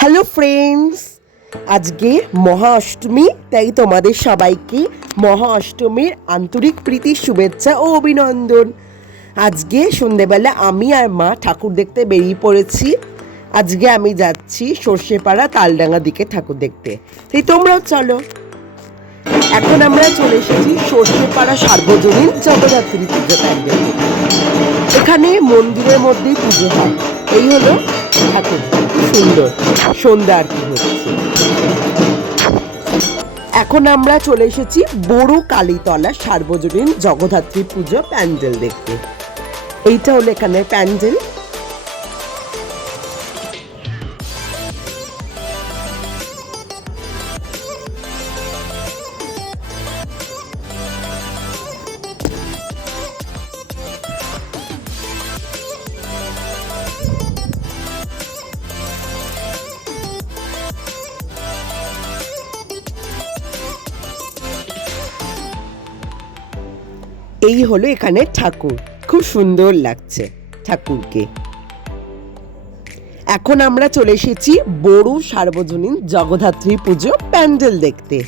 Hello friends, আজকে মহা অষ্টমী, তাই তোমাদের সবাইকে মহা অষ্টমীর আন্তরিক প্রীতির শুভেচ্ছা ও অভিনন্দন। আজকে সন্ধেবেলা আমি আর মা ঠাকুর দেখতে বেরিয়ে পড়েছি। আজকে আমি যাচ্ছি সর্ষেপাড়া তালডাঙ্গা দিকে ঠাকুর দেখতে, তাই তোমরাও চলো। এখন আমরা চলে এসেছি সর্ষেপাড়া সার্বজনীন জগদ্ধাত্রী পুজো প্যান্ডেলে। এখানে মন্দিরের মধ্যেই পুজো হয়। এই হলো ঠাকুর, খুব সুন্দর সন্ধ্যা আরতি হচ্ছে। এখন আমরা চলে এসেছি বড় কালীতলা সার্বজনীন জগদ্ধাত্রী পুজো প্যান্ডেল দেখতে। এইটা হলো এখানে প্যান্ডেল। এই হলো এখানে ঠাকুর, খুব সুন্দর লাগছে ঠাকুরকে। এখন আমরা চলে এসেছি বড় সার্বজনীন জগদ্ধাত্রী পুজো প্যান্ডেল দেখতে।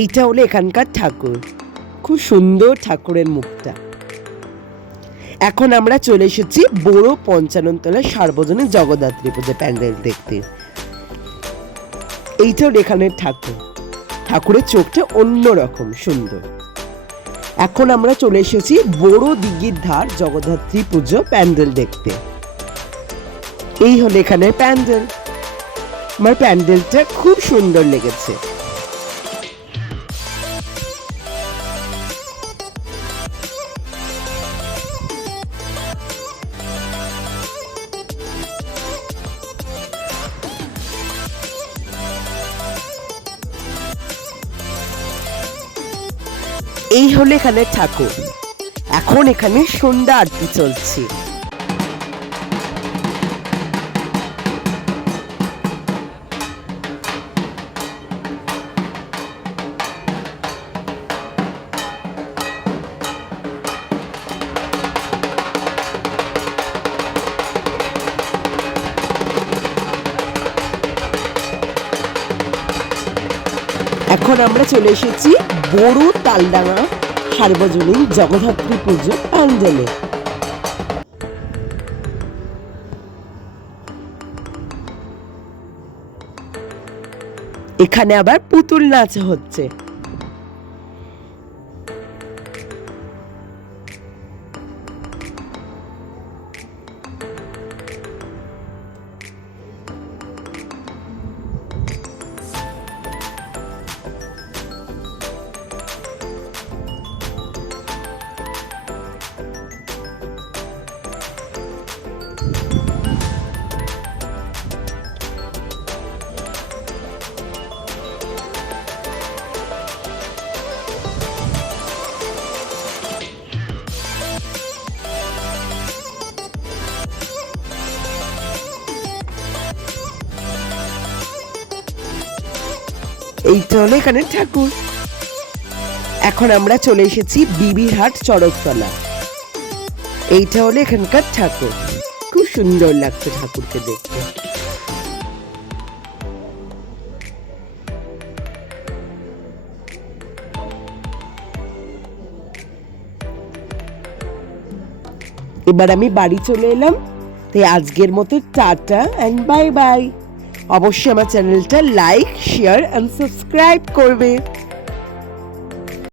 এইটা হলো এখানকার ঠাকুর, খুব সুন্দর ঠাকুরের মুখটা। এখন আমরা চলে এসেছি বড় পঞ্চাননতলা সার্বজনীন জগদ্ধাত্রী পুজো প্যান্ডেল দেখতে। এইটা হলো এখানের ঠাকুর, ঠাকুরের চোখটা অন্যরকম সুন্দর। এখন আমরা চলে এসেছি বড় দিঘির ধার জগদ্ধাত্রী পুজো প্যান্ডেল দেখতে। এই হলো এখানে প্যান্ডেল। আমার প্যান্ডেলটা খুব সুন্দর লেগেছে। এই হলো এখানে ঠাকুর। এখন এখানে সন্ধ্যা আরতি চলছে। এখন আমরা চলে এসেছি বড় তালডাঙ্গা সার্বজনীন জগদ্ধাত্রী পুজো প্যান্ডেলে। এখানে আবার পুতুল নাচ হচ্ছে। এইটা হলো এখানে ঠাকুর। এখন আমরা চলে এসেছি বিবিরহাট চড়কতলা। এইটা হলো এখানকার ঠাকুর, খুব সুন্দর লাগছে ঠাকুরকে দেখতে। এবার আমি বাড়ি চলে এলাম, তাই আজকের মতো টাটা অ্যান্ড বাই বাই। অবশ্যই আমার চ্যানেলটা লাইক, শেয়ার অ্যান্ড সাবস্ক্রাইব করবে।